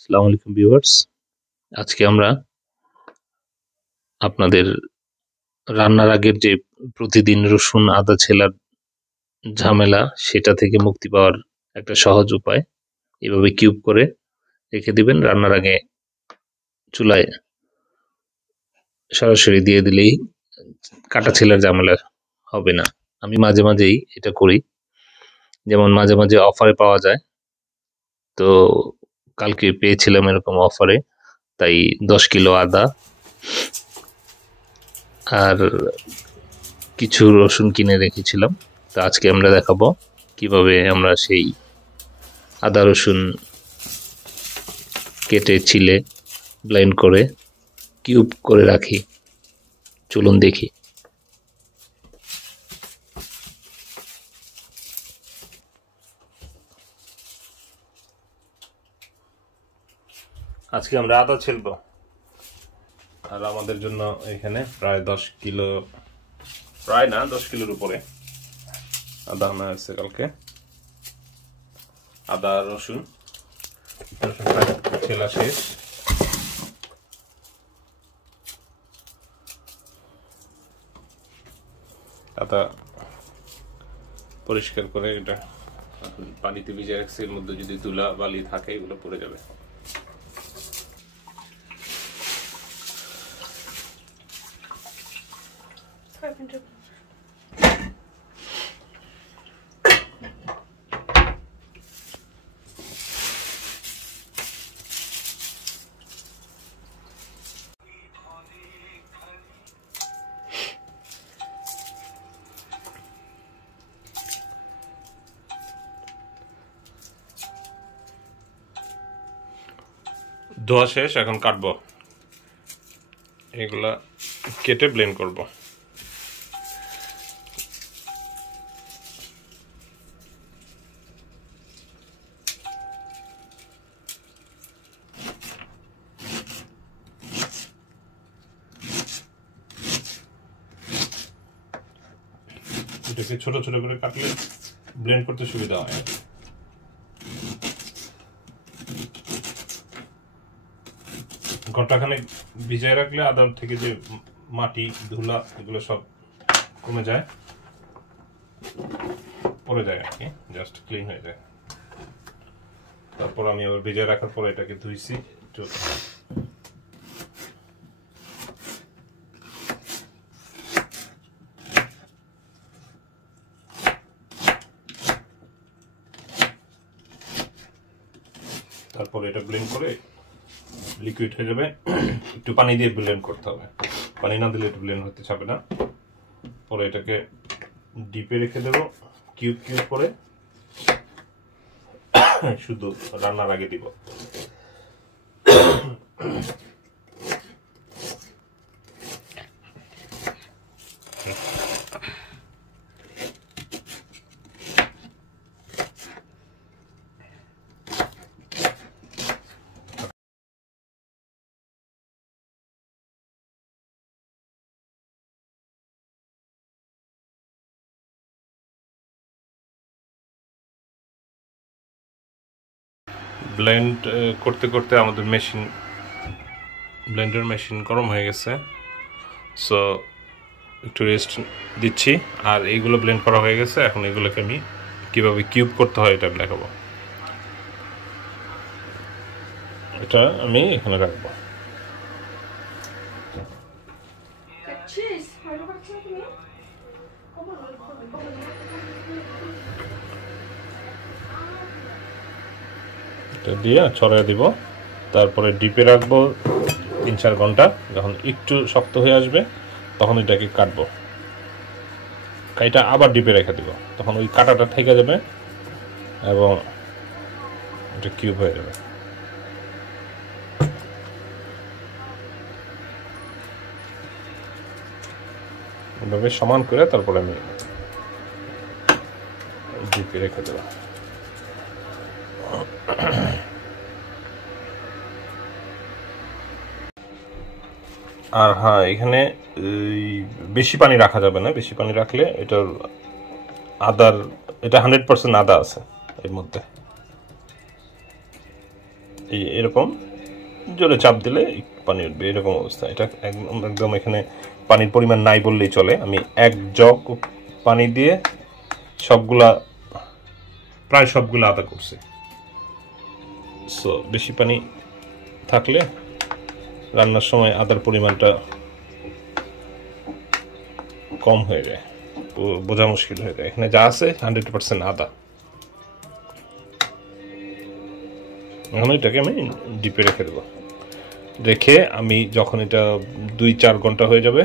আসসালামু আলাইকুম ভিউয়ার্স। আজকে আমরা আপনাদের রান্নার আগের যে প্রতিদিন রসুন আদা ছেলার ঝামেলা সেটা থেকে মুক্তি পাওয়ার একটা সহজ উপায়। এভাবে কিউব করে রেখে দিবেন। রান্নার আগে চুলায় সরাসরি দিয়ে দিলেই কাটা ছেলার ঝামেলা হবে না। আমি মাঝে মাঝেই এটা করি, যেমন মাঝে মাঝে অফারে পাওয়া যায়। তো কালকে পেয়েছিলাম এরকম অফারে, তাই 10 কিলো আদা আর কিছু রসুন কিনে রেখেছিলাম। তো আজকে আমরা দেখাবো কিভাবে আমরা সেই আদা রসুন কেটে ছিলে ব্লেন্ড করে কিউব করে রাখি। চলুন দেখি। আজকে আমরা আদা ছিলবো, আর আমাদের জন্য এখানে প্রায় 10 কিলো, প্রায় না 10 কিলোর উপরে আদা আনা হয়েছে কালকে। আদা রসুন ছেলা শেষ। আদা পরিষ্কার করে এটা পানিতে ভিজে রাখছে, এর মধ্যে যদি ধুলা বালি থাকে এগুলো পড়ে যাবে। ধোয়া শেষ, এখন কাটবো। এগুলা কেটে ব্লেন্ড করব। এটাকে ছোট ছোট করে কাটলে ব্লেন্ড করতে সুবিধা হয়। ঘন্টাখানে ভিজিয়ে রাখলে আদার থেকে যে মাটি ধুলা এগুলো সব কমে যায়, পড়ে যায় আর কি, জাস্ট ক্লিন হয়ে যায়। তারপর আমি আবার ভিজিয়ে রাখার পর এটাকে ধুইছি একটু। তারপর এটা ব্লেন্ড করে লিকুইড হয়ে যাবে। একটু পানি দিয়ে ব্লেন্ড করতে হবে, পানি না দিলে একটু ব্লেন্ড হতে চাবে না। পরে এটাকে ডিপে রেখে দেবো কিউব কিউব করে, শুধু রান্নার আগে দিব। ব্লেন্ড করতে করতে আমাদের ব্লেন্ডার মেশিন গরম হয়ে গেছে, সো একটু রেস্ট দিচ্ছি। আর এইগুলো ব্লেন্ড করা হয়ে গেছে, এখন এগুলোকে আমি কীভাবে কিউব করতে হয় এটা দেখাবো। এটা আমি এখানে রাখবো। এটা দিয়ে ছড়িয়ে দিব, তারপরে ডিপে রাখবো 3-4 ঘন্টা। যখন একটু শক্ত হয়ে আসবে তখন এটাকে কাটবো। এটা আবার ডিপে রেখে দিব, তখন ওই কাটাটা থেকে যাবে এবং এটা কিউব হয়ে যাবে। এভাবে সমান করে তারপরে আমি ডিপে রেখে দেব। আর হ্যাঁ, এখানে বেশি পানি রাখা যাবে না। বেশি পানি রাখলে এটার এটা 100% আদা আছে এর মধ্যে। এই এরকম জোরে চাপ দিলে পানি উঠবে, এরকম অবস্থা। এটা একদম এখানে পানির পরিমাণ নাই বললেই চলে। আমি 1 জগ পানি দিয়ে প্রায় সবগুলো আদা করছি। সো বেশি পানি থাকলে রান্নার সময় আদার পরিমাণটা কম হয়ে যায়, বোঝা মুশকিল হয়ে যায়। এখানে যা আছে 100% আদা। এখন এটাকে আমি ডিপে রেখে দেবো। রেখে আমি যখন এটা 2-4 ঘন্টা হয়ে যাবে,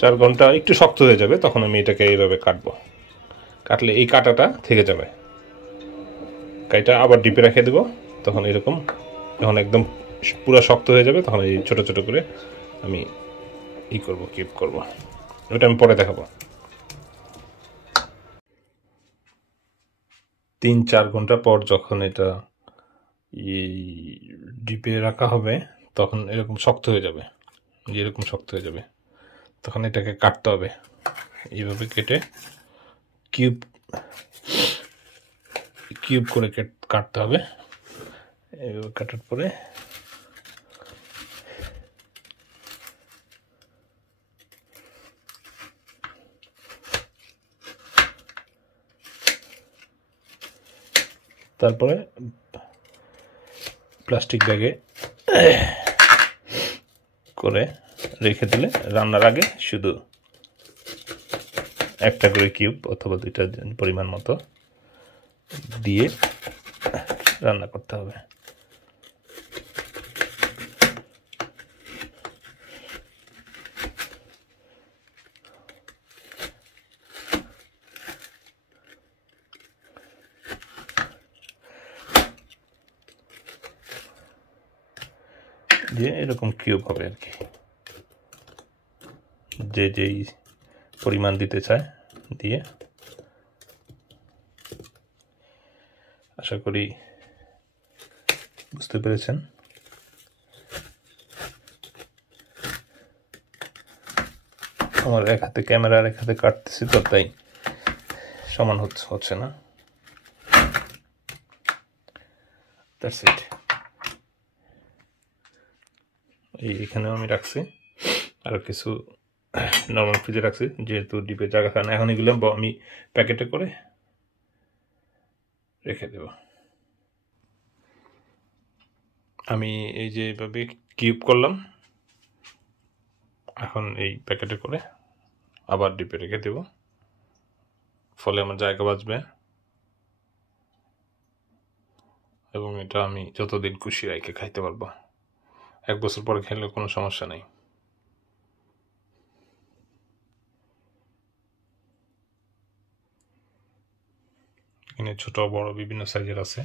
4 ঘন্টা একটু শক্ত হয়ে যাবে, তখন আমি এটাকে এইভাবে কাটবো। কাটলে এই কাটাটা থেকে যাবে। কাইটা আবার ডিপে রেখে দেবো। তখন এরকম যখন একদম পুরো শক্ত হয়ে যাবে, তখন এই ছোট ছোট করে আমি করব, কিপ করব। ওটা আমি পরে দেখাবো। 3-4 ঘন্টা পর যখন এটা ডিপে রাখা হবে, তখন এরকম শক্ত হয়ে যাবে, এরকম শক্ত হয়ে যাবে। তখন এটাকে কাটতে হবে, এইভাবে কেটে কিউব করে কাটতে হবে। এইভাবে কাটার পরে তারপরে প্লাস্টিক ব্যাগে করে রেখে দিলে রান্নার আগে শুধু একটা করে কিউব অথবা 2টা পরিমাণ মতো দিয়ে রান্না করতে হবে। দিয়ে এরকম কিউব হবে আর কি, যেই পরিমাণ দিতে চায় দিয়ে। আশা করি বুঝতে পেরেছেন। আমার এক হাতে ক্যামেরা আর এক হাতে কাটতেছি, তো তাই সমান হচ্ছে না। That's it. এইখানেও আমি রাখছি, আরও কিছু নর্মাল ফ্রিজে রাখছি, যেহেতু ডিপে জায়গা থাকে না। এখন এগুলো আমি প্যাকেটে করে রেখে দেব। আমি এই যে এভাবে কিউব করলাম, এখন এই প্যাকেটে করে আবার ডিপে রেখে দেব, ফলে আমার জায়গা বাঁচবে এবং এটা আমি যতদিন খুশি রেখে খাইতে পারবো। 1 বছর পরে খেলে কোনো সমস্যা নেই। এখানে ছোট বড় বিভিন্ন সাইজের আছে,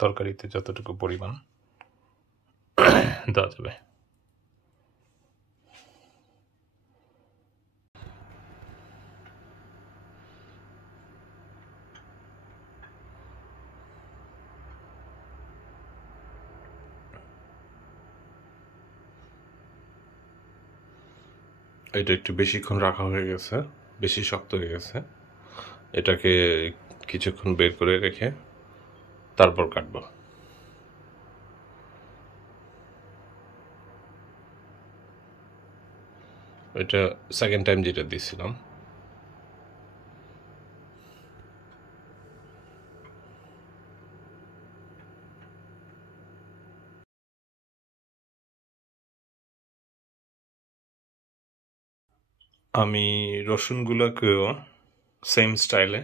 তরকারিতে যতটুকু পরিমাণ দেওয়া যাবে। এটা একটু বেশিক্ষণ রাখা হয়ে গেছে, বেশি শক্ত হয়ে গেছে। এটাকে কিছুক্ষণ বের করে রেখে তারপর কাটবো। এটা সেকেন্ড টাইম যেটা দিয়েছিলাম। আমি রসুনগুলোকেও সেম স্টাইলে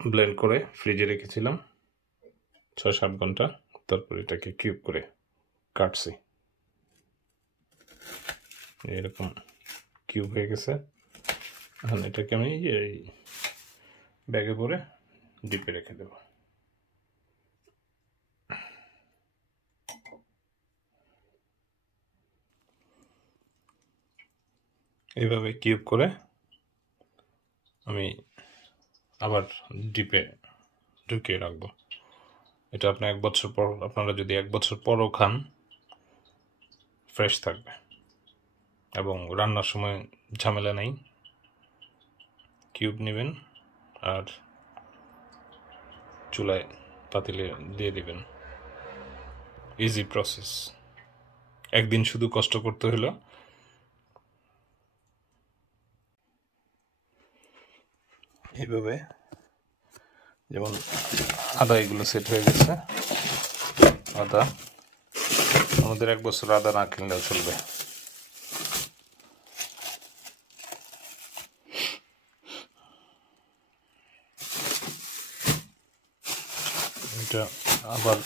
ব্লেন্ড করে ফ্রিজে রেখেছিলাম 6-7 ঘন্টা। তারপর এটাকে কিউব করে কাটছি, এরকম কিউব হয়ে গেছে। এখন এটাকে আমি এই ব্যাগে করে ডিপে রেখে দেব। এইভাবে কিউব করে আমি আবার ডিপে ঢুকিয়ে রাখবো। এটা আপনি 1 বছর পর, আপনারা যদি 1 বছর পরও খান, ফ্রেশ থাকবে এবং রান্নার সময় ঝামেলা নেই। কিউব নেবেন আর চুলায় পাতিলে দিয়ে দিবেন। ইজি প্রসেস, একদিন শুধু কষ্ট করতে হলো। এইভাবে যেমন আদা এগুলো সেট হয়ে গেছে। আদা আমাদের 1 বছর আদা না কিনলেও চলবে। এটা আবার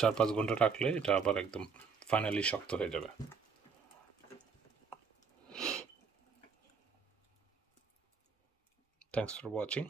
4-5 ঘন্টা রাখলে এটা আবার একদম ফাইনালি শক্ত হয়ে যাবে। Thanks for watching.